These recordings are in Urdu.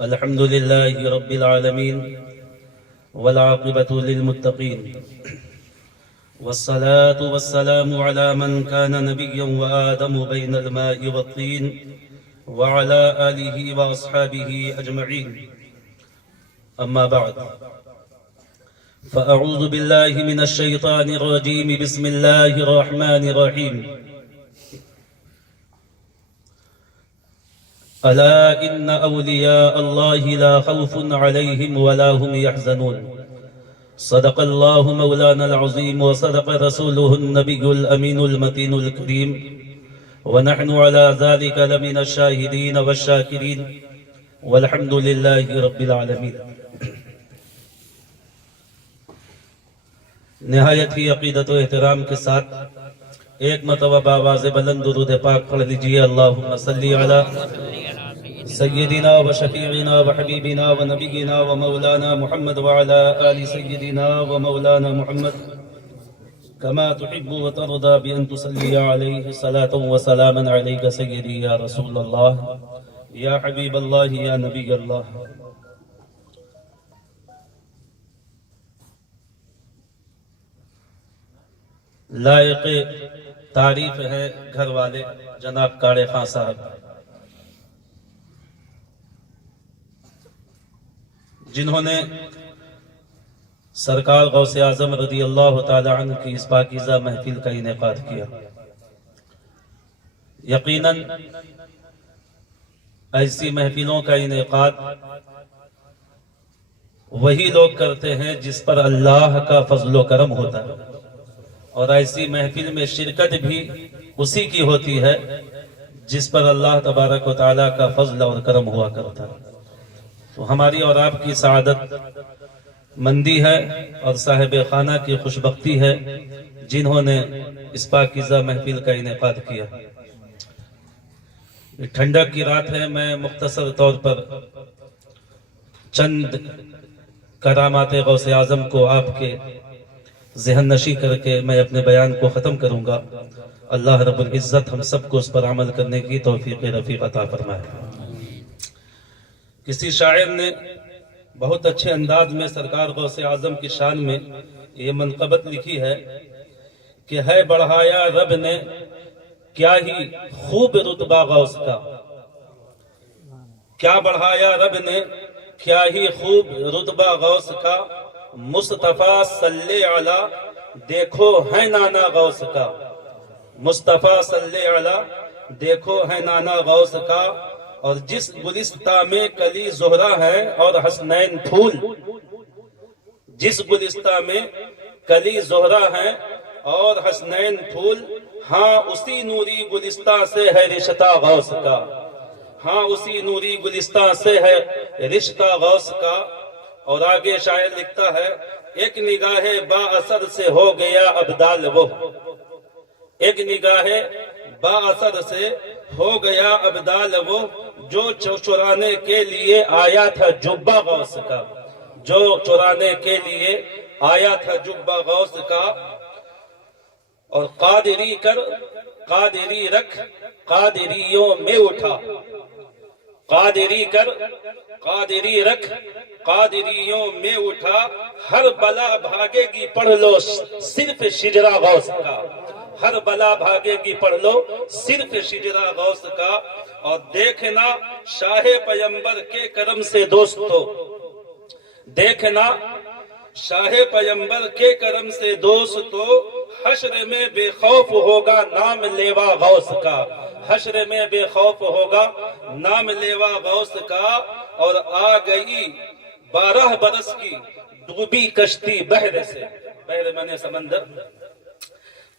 الحمد لله رب العالمين والعاقبة للمتقين والصلاة والسلام على من كان نبيا وآدم بين الماء والطين وعلى آله وأصحابه أجمعين. أما بعد، فأعوذ بالله من الشيطان الرجيم. بسم الله الرحمن الرحيم. ألا إن أولياء الله لا خوف عليهم ولا هم يحزنون. صدق الله مولانا العظيم وصدق رسوله النبي الأمين المتين الكريم، ونحن على ذلك لمن الشاهدين والشاكرين، والحمد لله رب العالمين. نہایت ہی عقیدت و احترام کے ساتھ ایک مرتبہ بآواز بلند درود پاک پڑھ لیجئے. اللہم صلی علی سیدنا و شفیعنا و حبیبنا و نبینا و مولانا محمد وعلا آل سیدنا و مولانا محمد کما تحب و ترضى بأن تصلی علیہ صلاة و سلاما علیک سیدی یا رسول اللہ یا حبیب اللہ یا نبی اللہ. لائق تعریف ہے گھر والے جناب کاڑے خان صاحب، جنہوں نے سرکار غوث اعظم رضی اللہ تعالی عنہ کی اس پاکیزہ محفل کا انعقاد کیا. یقیناً ایسی محفلوں کا انعقاد وہی لوگ کرتے ہیں جس پر اللہ کا فضل و کرم ہوتا ہے، اور ایسی محفل میں شرکت بھی اسی کی ہوتی ہے جس پر اللہ تبارک و تعالیٰ کا فضل اور کرم ہوا کرتا ہے. تو ہماری اور آپ کی سعادت مندی ہے اور صاحب خانہ کی خوشبختی ہے جنہوں نے اس پاکیزہ محفل کا انعقاد کیا. ٹھنڈک کی رات ہے، میں مختصر طور پر چند کرامات غوث اعظم کو آپ کے ذہن نشی کر کے میں اپنے بیان کو ختم کروں گا. اللہ رب العزت ہم سب کو اس پر عمل کرنے کی توفیق رفیق عطا فرمائے. کسی شاعر نے بہت اچھے انداز میں سرکار غوث اعظم کی شان میں یہ منقبت لکھی ہے کہ ہے بڑھایا رب نے کیا ہی خوب رتبہ غوث کا، کیا بڑھایا رب نے کیا ہی خوب رتبہ غوث کا، مصطفیٰ صلی علی دیکھو ہے نانا غوث کا، مصطفیٰ صلی علی دیکھو ہے نانا غوث کا. اور جس گلستہ میں کلی زہرہ ہے اور حسنین پھول، جس گلستہ میں کلی زہرہ ہے اور حسنین پھول، ہاں اسی نوری گلستہ سے ہے رشتہ غوث کا، ہاں اسی نوری گلستہ سے ہے رشتہ غوث کا. اور آگے شاعر لکھتا ہے ایک نگاہ با اثر سے ہو گیا ابدال وہ، ایک نگاہ با اثر سے ہو گیا ابدال وہ، جو چرانے کے لیے آیا تھا جبہ غوث کا، جو چرانے کے لیے آیا تھا جبہ غوث کا. اور قادری کر قادری رکھ قادریوں میں اٹھا، قادری کر قادری رکھ قادریوں میں اٹھا، ہر بلا بھاگے گی پڑھ لو صرف شجرہ غوث کا، ہر بلا بھاگے گی پڑھ لو صرف شجرہ غوث کا. اور دیکھنا شاہ پیمبر کے کرم سے دوستو، دیکھنا شاہ پیمبر کے کرم سے دوستو، حشر میں بے خوف ہوگا نام لیوا غوث کا، حشر میں بے خوف ہوگا نام لیوا غوث کا. اور آ گئی 12 برس کی ڈوبی کشتی بحر سے، بحر مانے سمندر،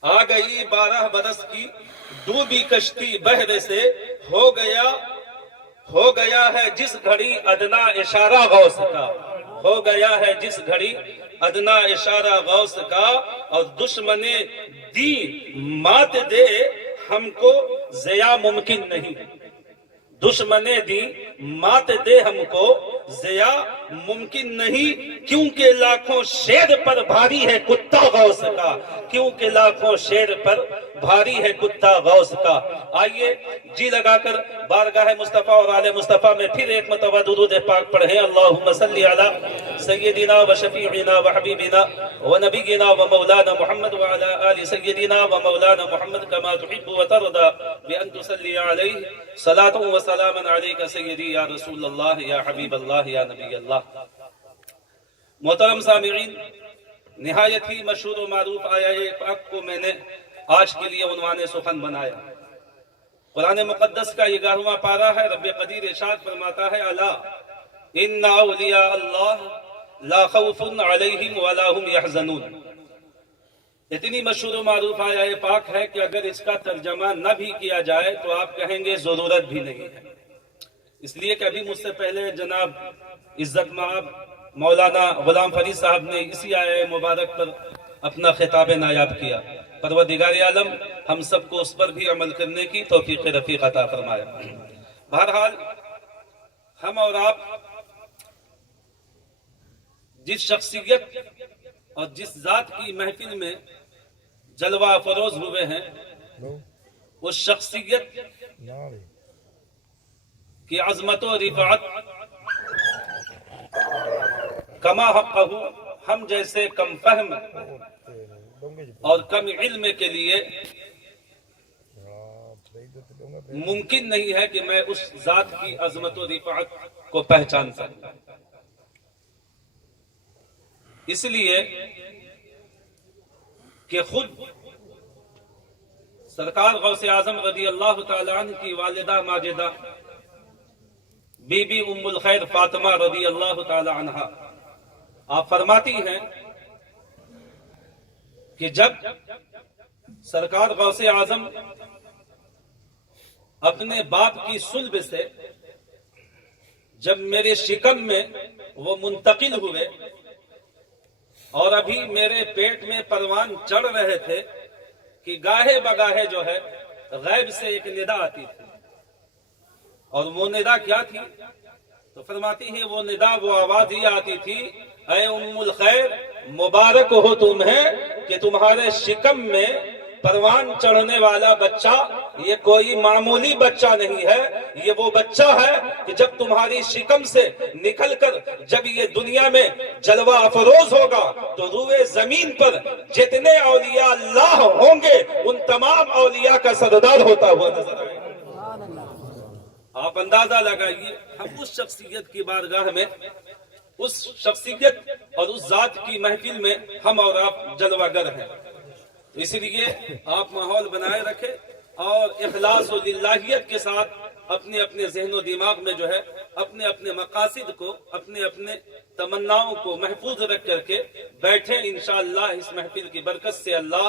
آ گئی 12 برس کی ڈوبی کشتی بحر سے، ہو گیا ہے جس گھڑی ادنا اشارہ غوث کا، ہو گیا ہے جس گھڑی ادنا اشارہ غوث کا. اور دشمن دین مات دے ہم کو ضیا ممکن نہیں، دشمن دین مات دے ہم کو ضیا ممکن نہیں، کیونکہ لاکھوں شیر پر بھاری ہے کتا غوث کا، کیونکہ لاکھوں شیر پر بھاری ہے کتا غوث کا۔ آئیے جی لگا کر بارگاہ مصطفیٰ اور آل مصطفیٰ میں پھر ایک مرتبہ درود پاک پڑھیں۔ اللہم صلی علی سیدنا و شفیعنا و حبیبنا و نبینا و مولانا محمد وعلی آل سیدنا و مولانا محمد کما تحب و ترضى بأن تصلی علیہ صلاة و سلام علیک سیدی یا رسول اللہ یا حبیب اللہ یا نبی اللہ۔ محترم سامعین، نہایت ہی مشہور و معروف آیہ پاک کو میں نے آج کے لیے عنوان سخن بنایا۔ قرآن مقدس کا 11واں پارہ ہے۔ رب قدیر ارشاد فرماتا ہے الا ان اولیاء اللہ لا خوف علیہم ولا هم يحزنون۔ اتنی مشہور و معروف آیہ پاک ہے کہ اگر اس کا ترجمہ نہ بھی کیا جائے تو آپ کہیں گے ضرورت بھی نہیں ہے، اس لیے کہ ابھی مجھ سے پہلے جناب عزت مآب مولانا غلام فرید صاحب نے اسی آیہ مبارک پر اپنا خطاب نایاب کیا۔ پروردگار عالم ہم سب کو اس پر بھی عمل کرنے کی توفیق رفیق عطا فرمائے۔ بہرحال ہم اور آپ جس شخصیت اور جس ذات کی محفل میں جلوہ فروز ہوئے ہیں، اس شخصیت کی عظمت و رفعت کما حقہ ہم جیسے کم فہم اور کم علم کے لیے ممکن نہیں ہے کہ میں اس ذات کی عظمت و رفعت کو پہچان سکوں۔ اس لیے کہ خود سرکار غوث اعظم رضی اللہ تعالی عنہ کی والدہ ماجدہ بی بی ام الخیر فاطمہ رضی اللہ تعالی عنہ آپ فرماتی ہیں کہ جب سرکار غوث اعظم اپنے باپ کی صلب سے جب میرے شکم میں وہ منتقل ہوئے اور ابھی میرے پیٹ میں پروان چڑھ رہے تھے کہ گاہے بگاہے جو ہے غیب سے ایک ندا آتی تھی، اور وہ ندا کیا تھی؟ تو فرماتی ہیں وہ ندا وہ آواز یہ آتی تھی اے ام الخیر مبارک ہو تمہیں کہ تمہارے شکم میں پروان چڑھنے والا بچہ یہ کوئی معمولی بچہ نہیں ہے، یہ وہ بچہ ہے کہ جب تمہاری شکم سے نکل کر جب یہ دنیا میں جلوہ افروز ہوگا تو روئے زمین پر جتنے اولیاء اللہ ہوں گے ان تمام اولیاء کا سردار ہوتا ہوا نظر آئے گا۔ آپ اندازہ لگائیے ہم اس شخصیت کی بارگاہ میں، اس شخصیت اور اس ذات کی محفل میں ہم اور آپ جلوہ گر ہیں۔ اس لیے آپ ماحول بنائے رکھیں اور اخلاص و للہیت کے ساتھ اپنے اپنے ذہن و دماغ میں جو ہے اپنے اپنے مقاصد کو، اپنے اپنے تمناؤں کو محفوظ رکھ کر کے بیٹھیں۔ انشاءاللہ اس محفل کی برکت سے اللہ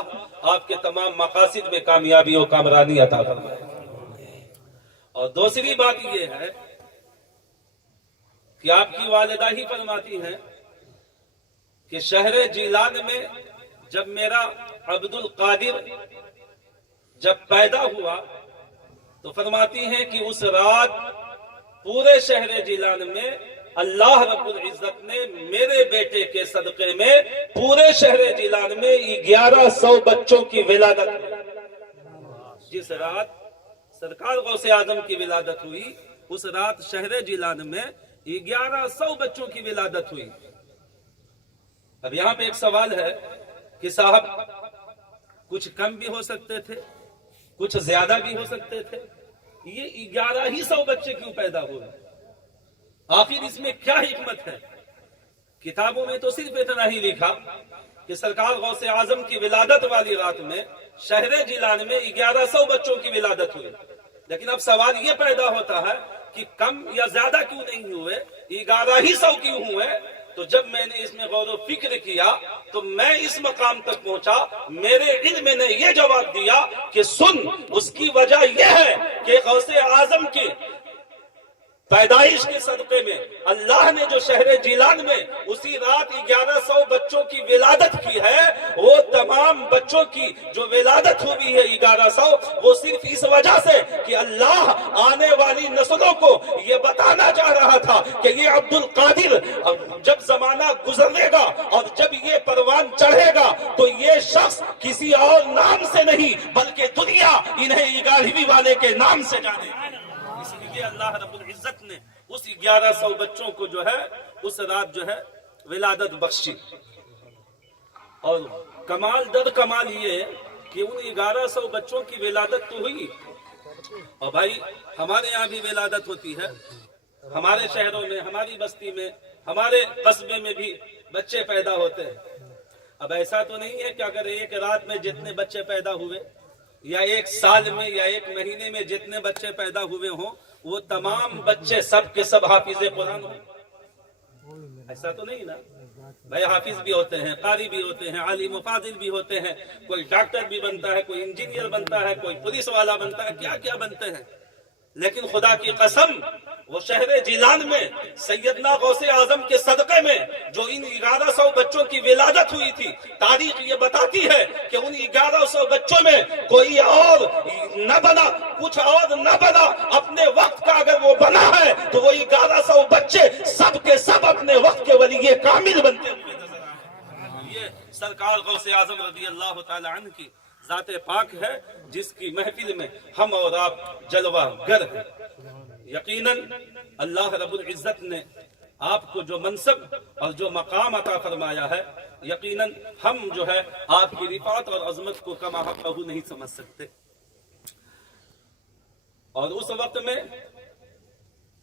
آپ کے تمام مقاصد میں کامیابی و کامرانی عطا فرمائے۔ اور دوسری بات یہ ہے کہ آپ کی والدہ ہی فرماتی ہیں کہ شہر جیلان میں جب میرا عبد القادر جب پیدا ہوا تو فرماتی ہیں کہ اس رات پورے شہر جیلان میں اللہ رب العزت نے میرے بیٹے کے صدقے میں پورے شہر جیلان میں 1100 بچوں کی ولادت ہوئی۔ جس رات سرکار غوث اعظم کی ولادت ہوئی اس رات شہر جیلان میں 1100 بچوں کی ولادت ہوئی۔ اب یہاں پہ ایک سوال ہے کہ صاحب کچھ کم بھی ہو سکتے تھے، کچھ زیادہ بھی ہو سکتے تھے، یہ 1100 بچے کیوں پیدا ہوئے؟ آخر اس میں کیا حکمت ہے؟ کتابوں میں تو صرف اتنا ہی لکھا کہ سرکار غوث اعظم کی ولادت والی رات میں شہر جیلان میں 1100 بچوں کی ولادت ہوئی، لیکن اب سوال یہ پیدا ہوتا ہے کہ کم یا زیادہ کیوں نہیں ہوئے، 1100 کیوں ہوئے؟ تو جب میں نے اس میں غور و فکر کیا تو میں اس مقام تک پہنچا، میرے علم نے یہ جواب دیا کہ سن، اس کی وجہ یہ ہے کہ غوث اعظم کی پیدائش کے صدقے میں اللہ نے جو شہر جیلان میں اسی رات 1100 بچوں کی ولادت کی ہے، وہ تمام بچوں کی جو ولادت ہوئی ہے 1100، وہ صرف اس وجہ سے کہ اللہ آنے والی نسلوں کو یہ بتانا چاہ رہا تھا کہ یہ عبد القادر جب زمانہ گزرے گا اور جب یہ پروان چڑھے گا تو یہ شخص کسی اور نام سے نہیں بلکہ دنیا انہیں 11ویں والے کے نام سے جانے گا۔ اس لیے اللہ رب العزت نے اس 1100 بچوں کو جو ہے اس رات جو ہے ولادت بخشی۔ اور کمال در کمال یہ کہ ان 1100 بچوں کی ولادت تو ہوئی، اور بھائی ہمارے یہاں بھی ولادت ہوتی ہے، ہمارے شہروں میں، ہماری بستی میں، ہمارے قصبے میں بھی بچے پیدا ہوتے ہیں۔ اب ایسا تو نہیں ہے کہ اگر ایک رات میں جتنے بچے پیدا ہوئے یا ایک سال میں یا ایک مہینے میں جتنے بچے پیدا ہوئے ہوں وہ تمام بچے سب کے سب حافظ قرآن ہوں، ایسا تو نہیں نا۔ بھائی حافظ بھی ہوتے ہیں، قاری بھی ہوتے ہیں، عالم و فاضل بھی ہوتے ہیں، کوئی ڈاکٹر بھی بنتا ہے، کوئی انجینئر بنتا ہے، کوئی پولیس والا بنتا ہے، کیا کیا بنتے ہیں۔ لیکن خدا کی قسم وہ شہر جیلان میں سیدنا غوث اعظم کے صدقے میں جو ان 1100 بچوں کی ولادت ہوئی تھی، تاریخ یہ بتاتی ہے کہ ان 1100 بچوں میں کوئی اور نہ بنا، کچھ اور نہ بنا، اپنے وقت کا اگر وہ بنا ہے تو وہ 1100 بچے سب کے سب اپنے وقت کے ولی کامل بنتے ہوئے نظر آئے۔ یہ سرکار غوث اعظم رضی اللہ تعالی عنہ کی ذات پاک ہے جس کی محفل میں ہم اور آپ جلوہ گر ہیں۔ یقیناً اللہ رب العزت نے آپ کو جو منصب اور جو مقام عطا فرمایا ہے، یقیناً ہم جو ہے آپ کی رفعت اور عظمت کو کما حقہ نہیں سمجھ سکتے۔ اور اس وقت میں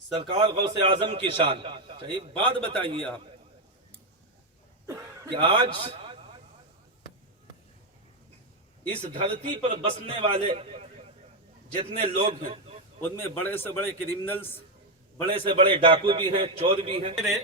سرکار غوث اعظم کی شان، ایک بات بتائیے آپ کہ آج اس دھرتی پر بسنے والے جتنے لوگ ہیں ان میں بڑے سے بڑے کرمنلز، بڑے سے بڑے ڈاکو بھی ہیں، چور بھی ہیں۔